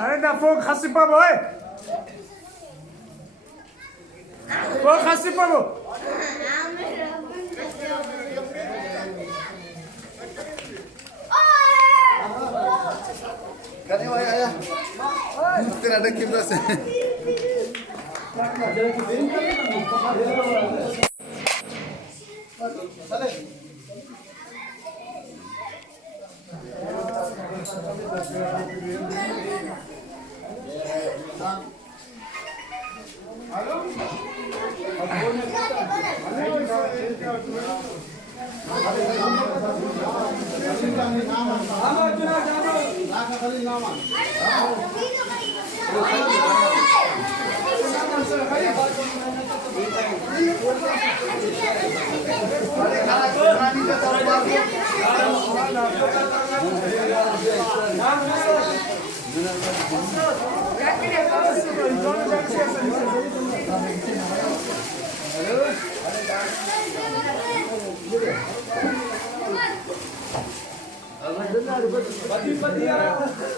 아니 나 폰 같이 봐봐. 폰 같이 봐봐. Kani wahai ayah. Mungkin ada kibras.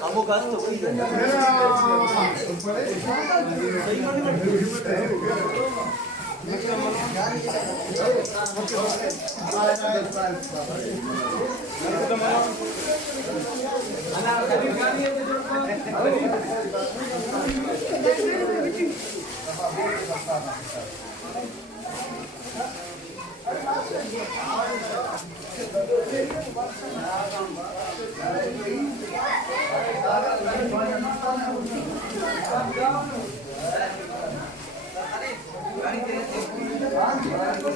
Kamu gasto.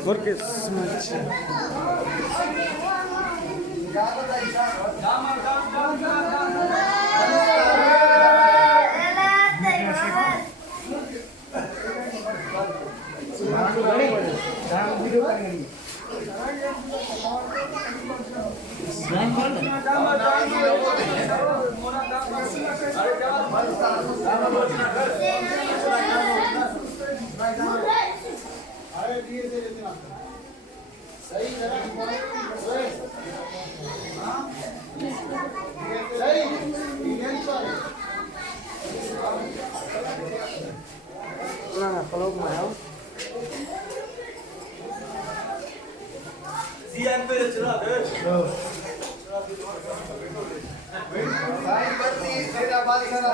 Porque smudge. Kalau mau Ziyan böyle çırak. Saya berarti tidak balik sana.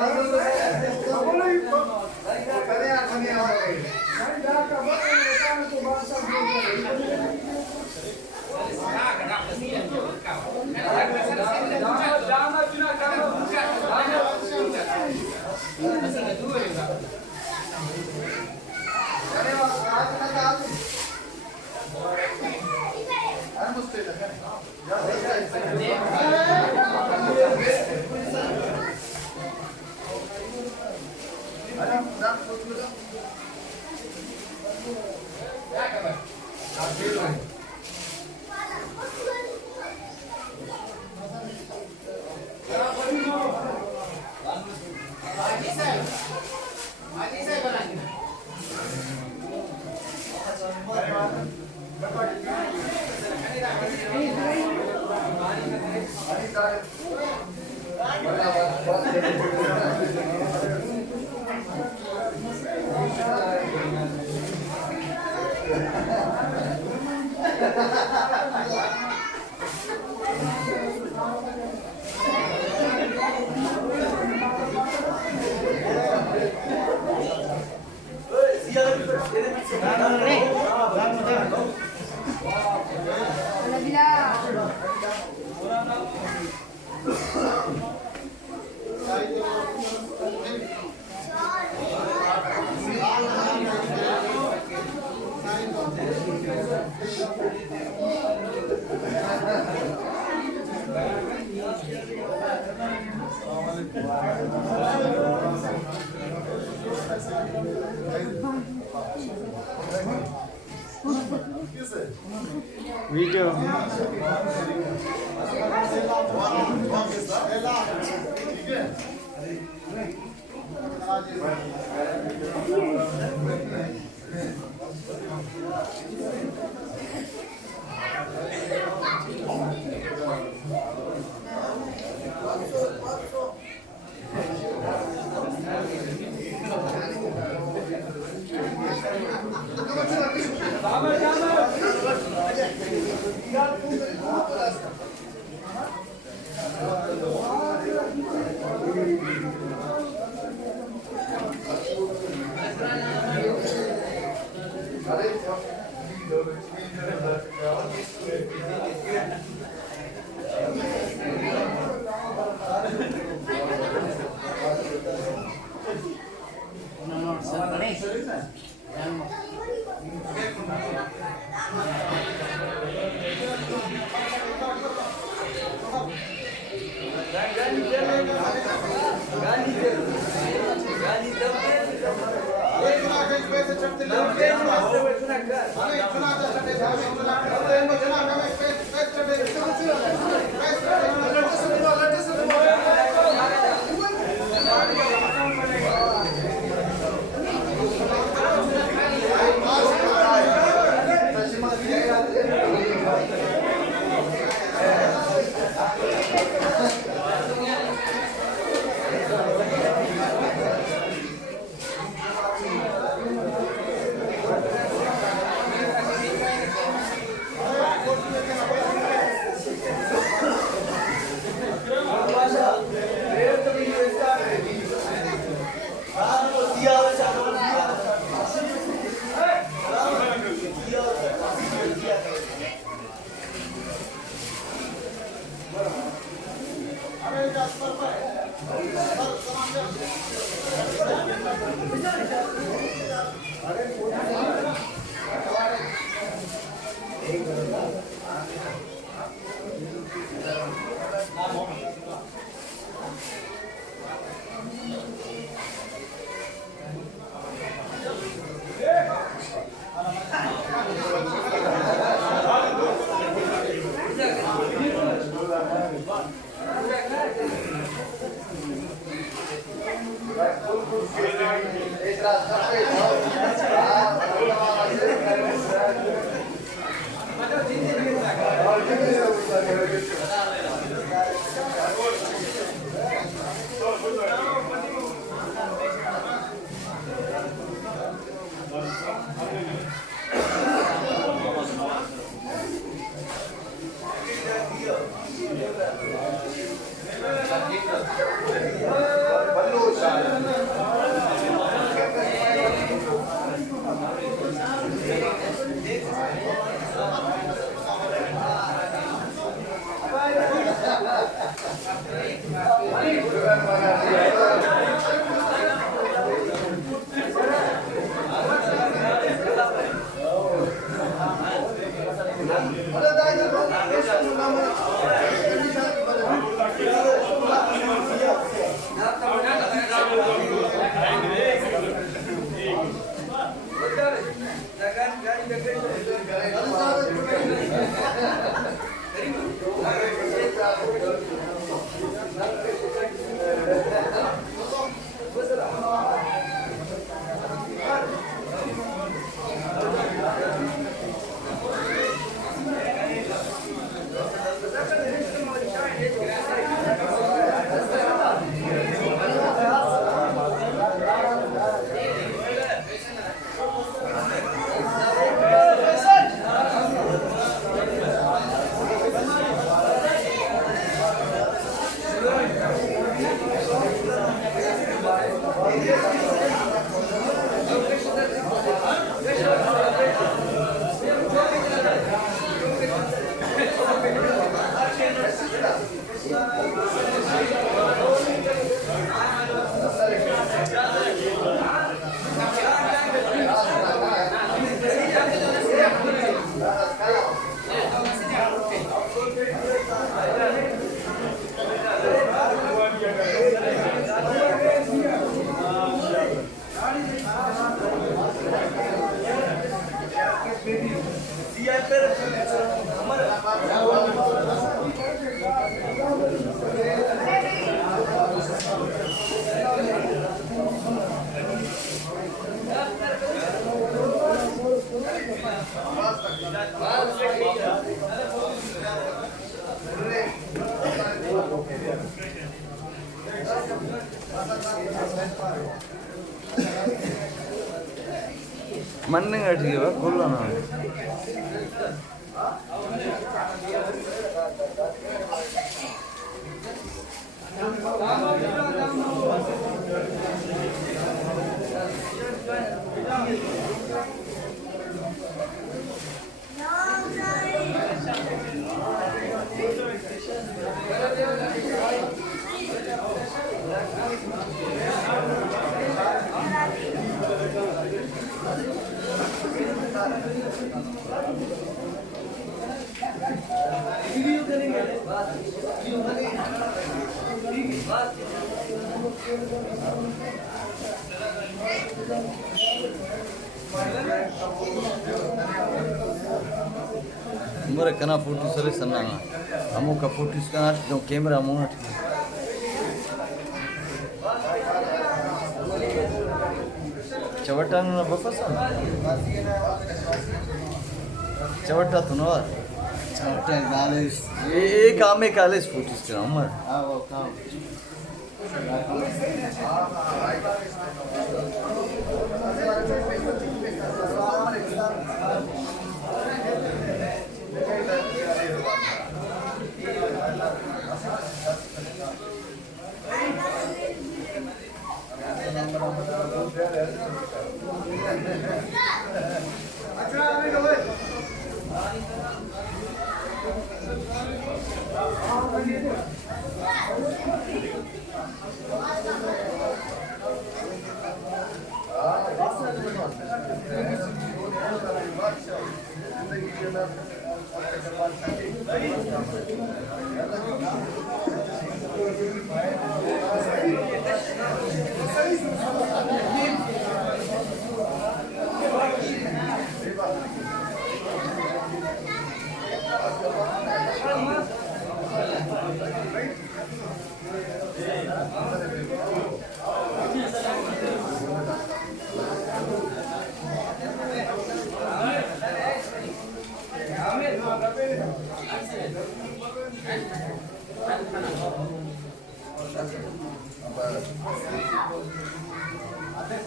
Video. मन्ने का ठीक है खोल लो ना Mora kana foto sare sananga. Amo ka foto kana do camera mo na. Chavata na bafasa. Chavata tu no. Chapter knowledge. Ek ame kales fotos kana Umar. Oh, come.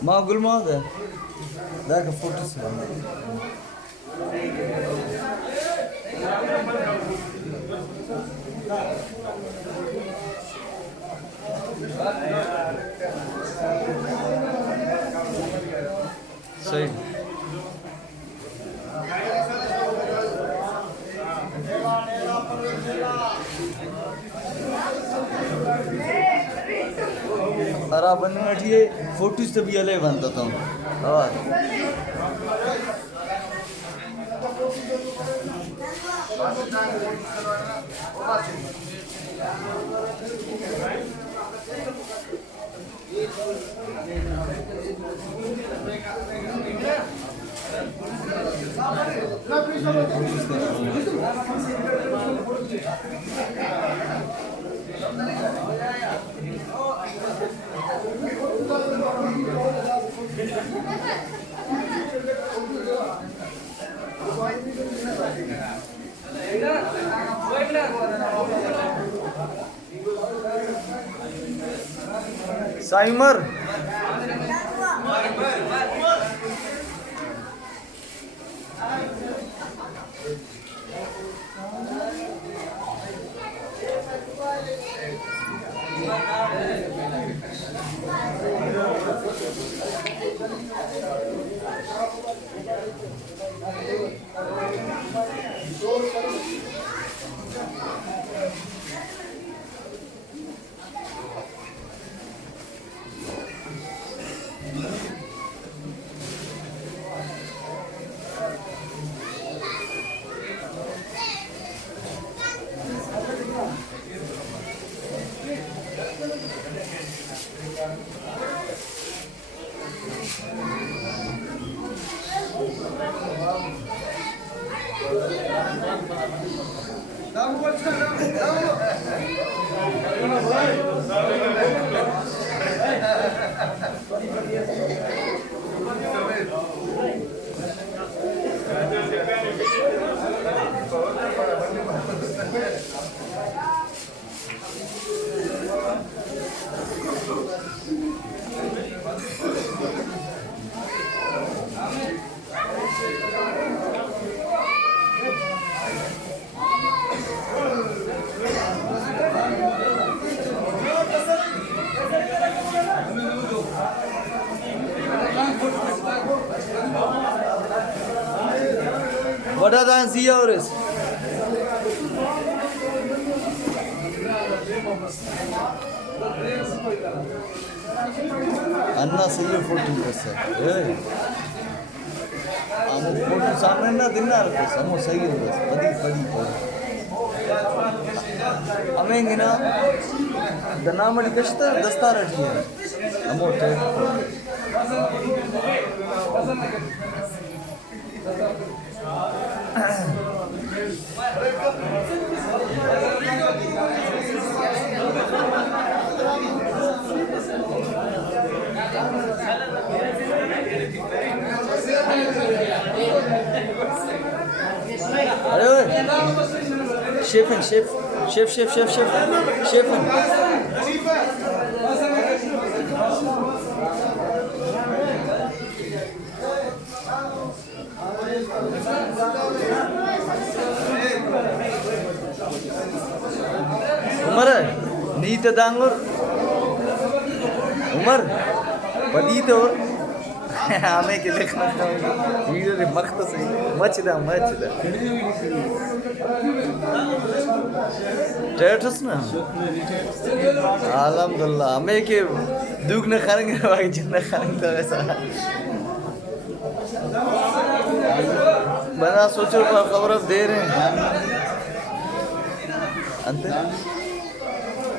Ma gulma da. Da ka fotos. Same. अरा बनने अठिए photos तो भी अलग बनता था और साइमर What are the yours? अन्ना सही है फोटो कैसे हम फोटो सामने ना दिन ना रखे हम सही है बस बड़ी बड़ी हमें ना दनामड़ी कश्ता दस्तार रखी है हम अरे ओए शेफन शेफन उमर नीत दांगुर उमर बदीत और हमें के देखना वीडियो रे मस्त सही मचदा टेटस ना अल्हम्दुलिल्लाह हमें के दुगने खाएंगे भाई जितना खाएंगे तो ऐसा बना सोचो खबर दे रहे हैं अंत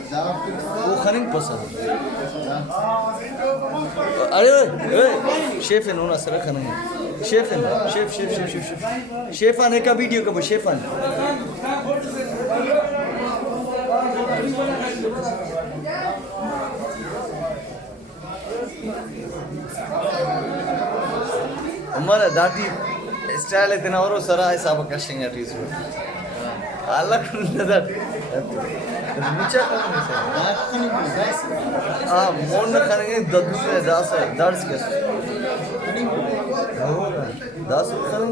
वो खाने पसंद अरे शेफन होना सर खाने शेफन शेफान का वीडियो कब शेफान हमारा दाटी स्टाइल इतना और सरा है सब कशिंग है टीस अलग नजर नीचे हाँ मोन में खाने दस में दस के दस खाने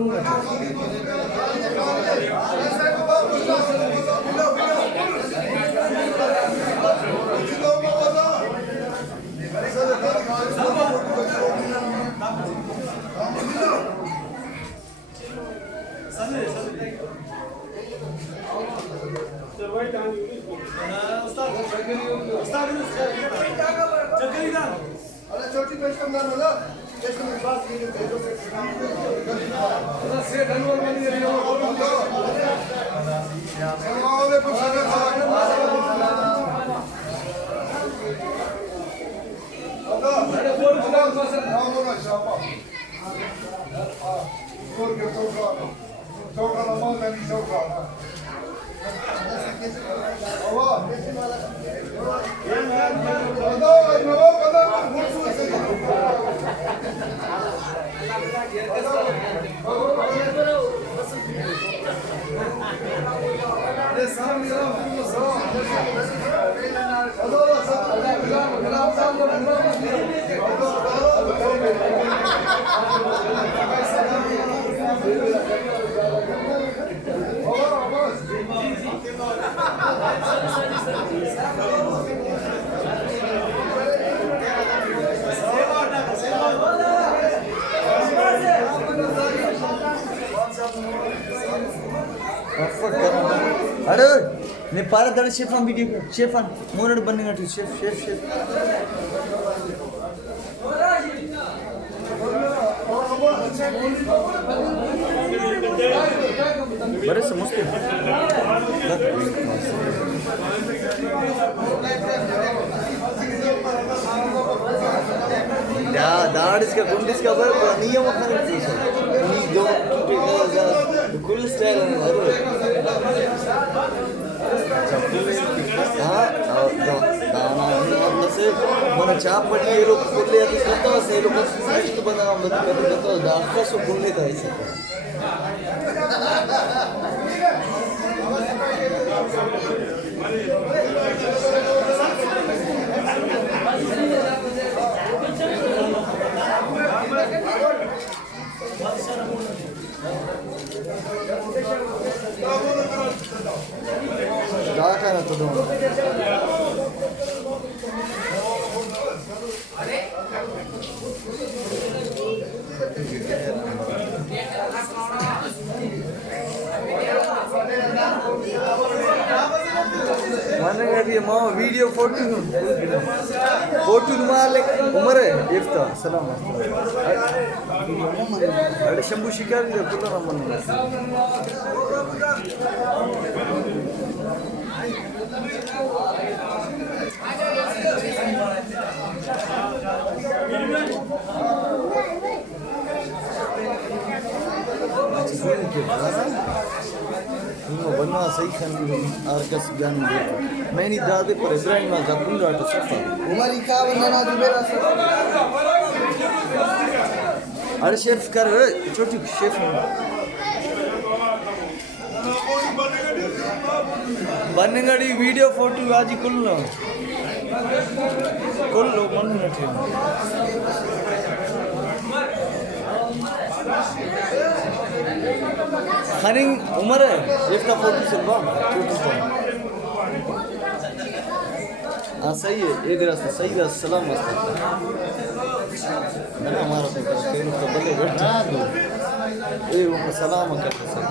छोटी पेश करना ना पेश करने के बाद ये भेजो से धन्यवाद मानी दे रहा हूं समावे पर सारे अदा मेरे बोल ना शापा बोल के छोटा नमाज नहीं छोटा अरे मैं पारा दर शेफान वीडियो शेफान मोनड बनेगा टू शेफ बड़े से मुश्किल दाढ़ इसका गुंड इसका नियम दो कुल स्टाइल మన చాపడి ఏ లోపు కొల్లే అది సొంత సే లోపు శ్రేష్ఠ బనా మత దాఖ సో కొల్లే దాయిస दाखा ना तो दो माने ये मां वीडियो फोटो माले उमर है इफ्ता सलाम अरे शंभू शिकारी कुल रमन के इनको बनना सही खान आरकस ज्ञान दे मैं नहीं दादे पर इब्राहिम मा जबुल राटो सफा उमर इका वना जुबेरा अरे शेफ कर छोटी शेफ बन्नेगड़ी वीडियो फोटो आज कुल लो मन न थे खनिंग उमर है इसका फोटो सिलवा छोटी सा हाँ सही है एक रास्ता सही रास्ता सलाम रास्ता मैंने हमारा तो फिर उसको बल्ले बैठा दो ये वो सलाम करते सब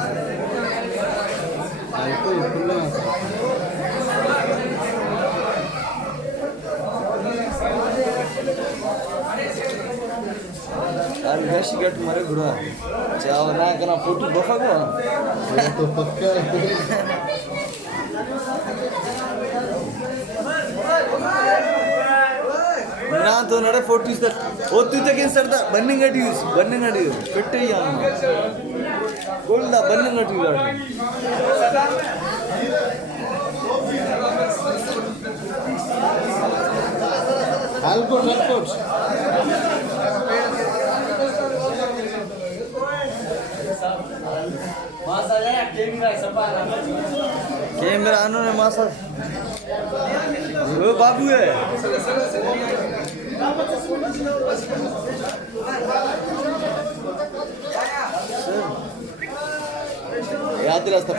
आई को ये खुला यार गैसी गट मारे गुड़ा चाव ना करना फोटो बफा को तो पक्का ना तो नडे फोटो इस ओ तू तक इन सरदा बन्निंगडी फिट ही आना गोल्डा बन्निंगडी लाड़ी Alcohol. कैमरा आनो ने मासा वो बाबू है याद रास्ता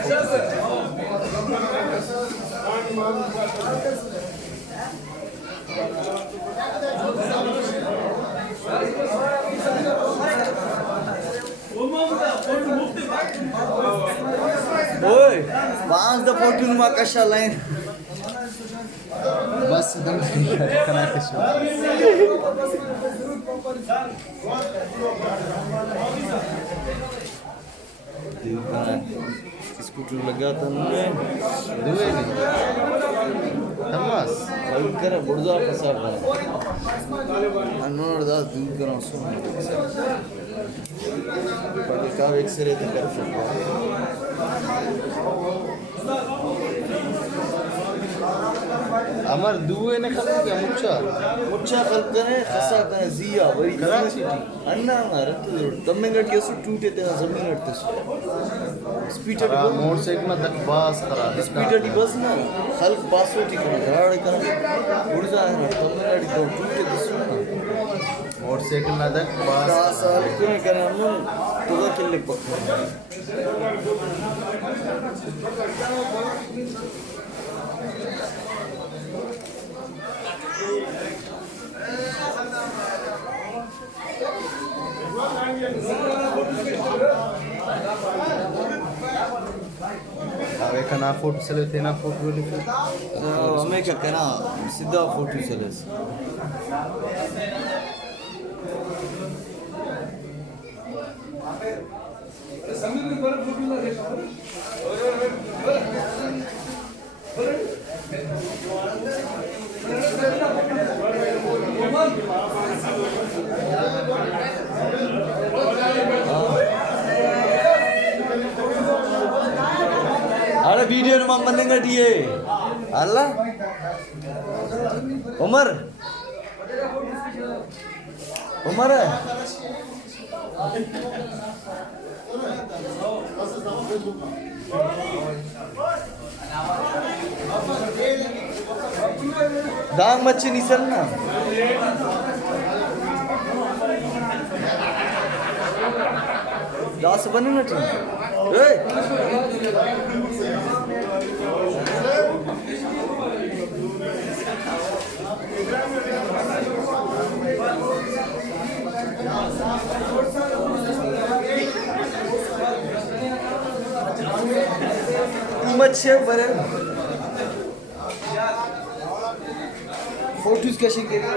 ओए 5 द फोटो नुमा कशा लाइन बस दम कना के शो स्कूटर लगा तन्ने दुए नहीं तमास कर बुढ़ा फसा अन्नोर दास दूर करो सो पर का एक्सरे तो कर सकते अमर दुए ने खल के मुच्छा कल्पने खसा करे जिया वरी कराची अन्ना मारत तमिलनाडु के सु टूटे ते जमीन हटते स्पीटर मोटरसाइकिल में तक बास करा स्पीटर दी बस ना खल्क पासो ठीक गाड़ कर उड़ जाए ना तमिलनाडु तो टूटे दिसो ना मोटरसाइकिल में तक बास साल कोने करना नु तो किल्ले पक्का अबे कना फोटो चले थे ना फोटो ले फिर हमें क्या कहना सीधा फोटो चले अरे वीडियो नु मम्मन गटिए अल्लाह उमर है दांग मच्छी निसल ना दास बने ना ठीक मच्छी बरे फोटोज कशी केली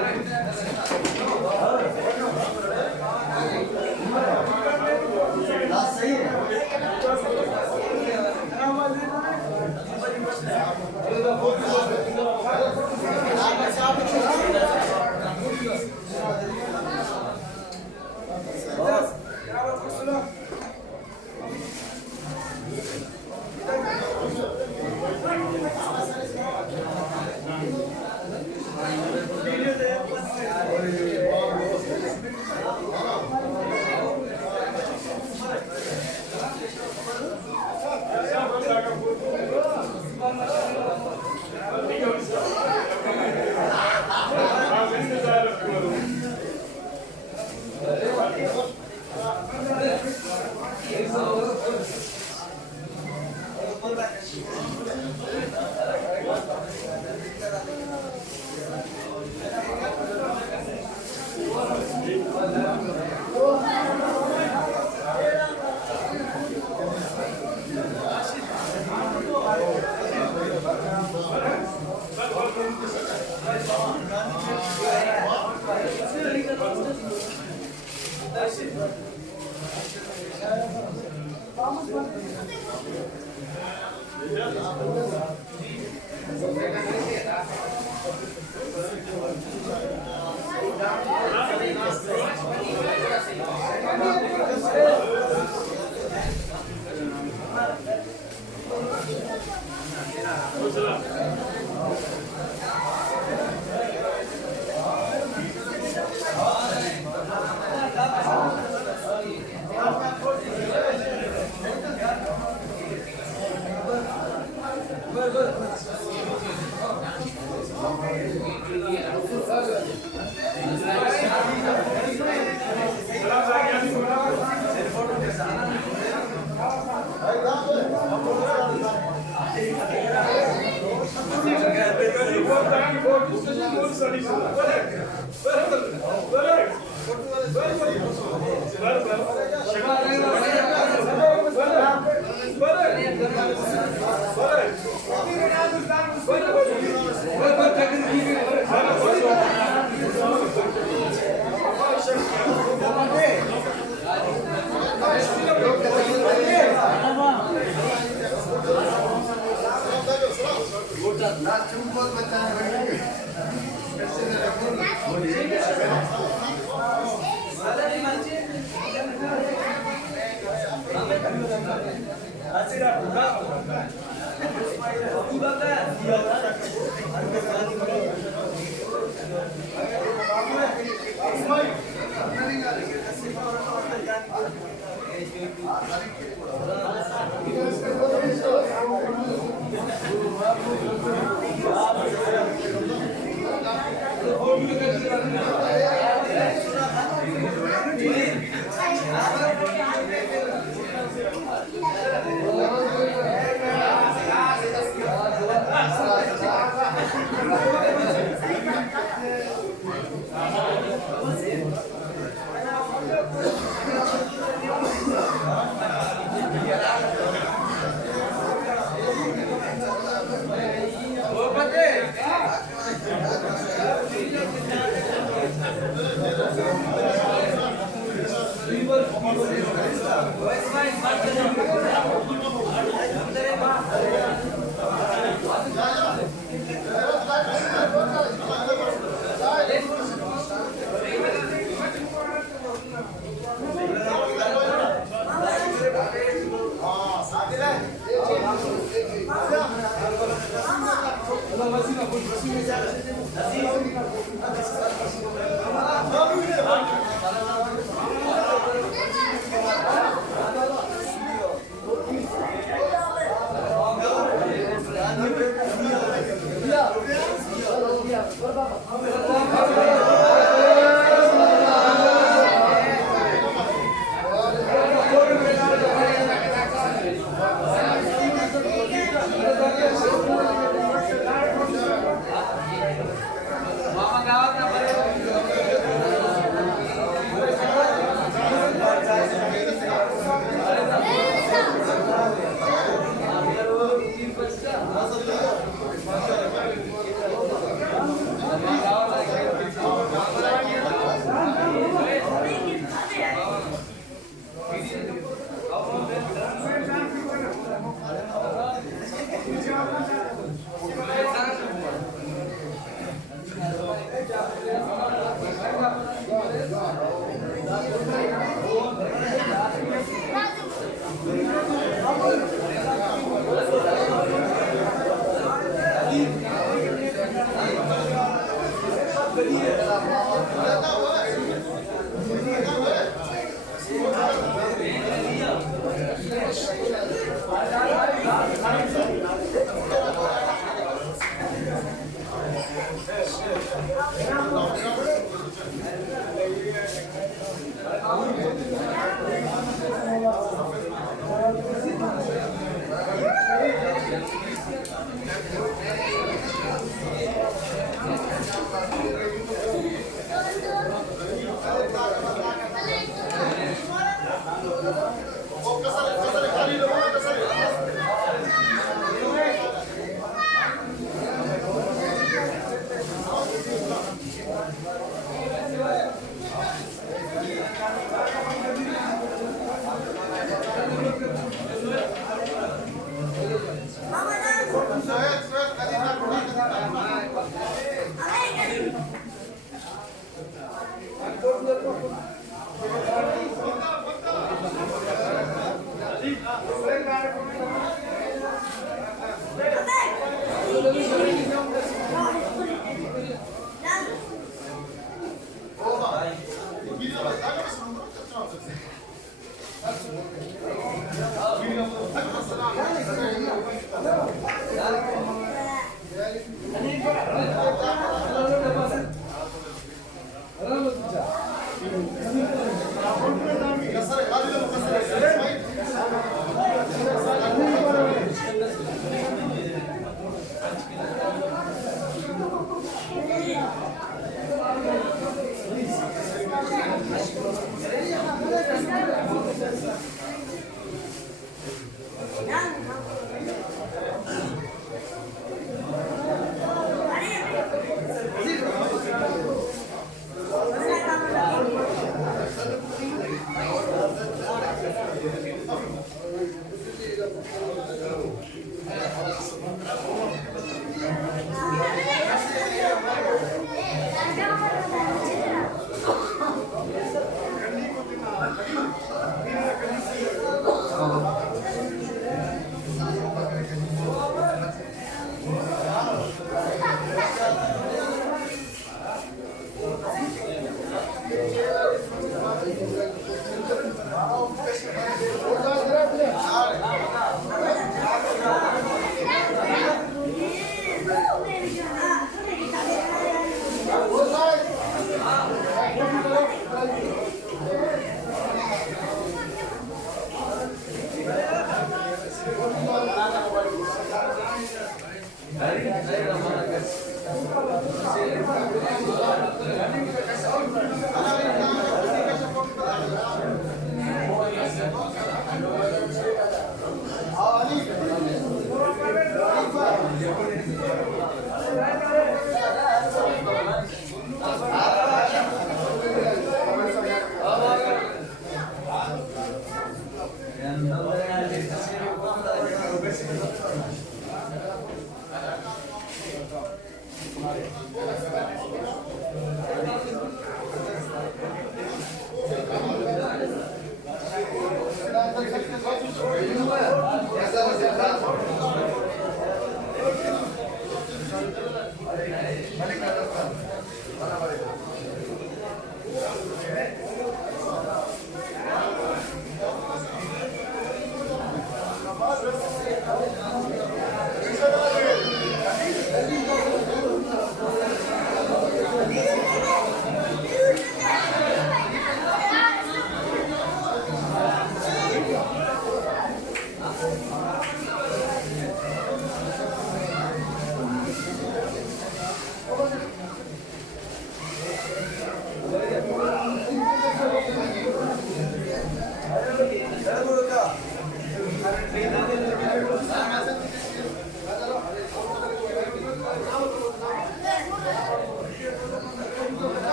Gracias.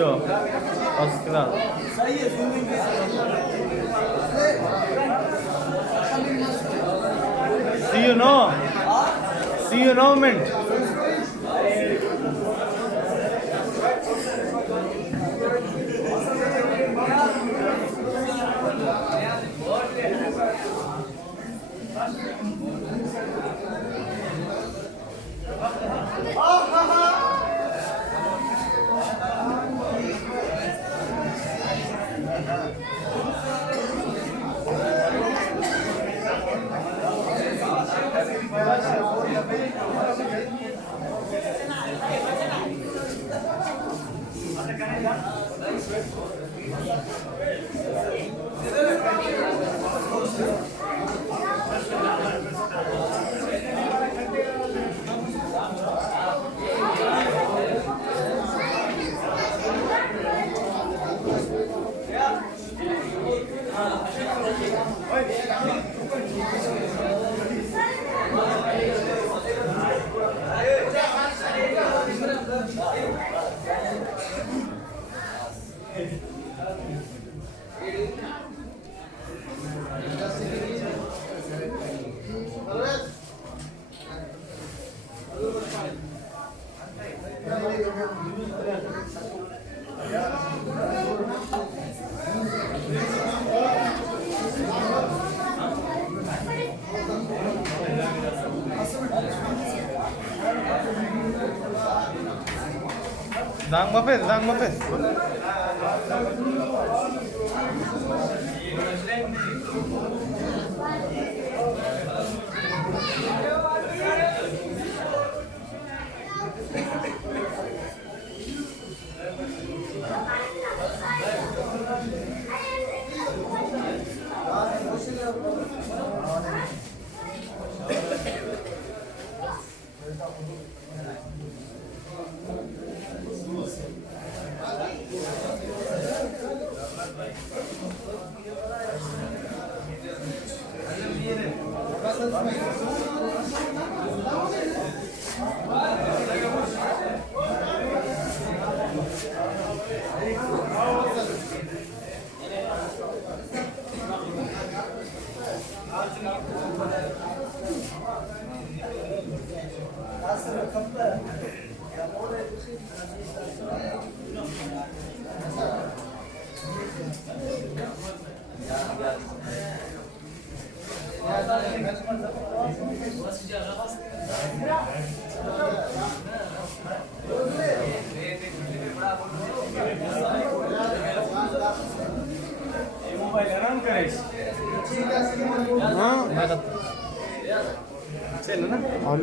video. First class. See you no. See you no moment. Dang mapes, dang mapes. हाँ चलो ना और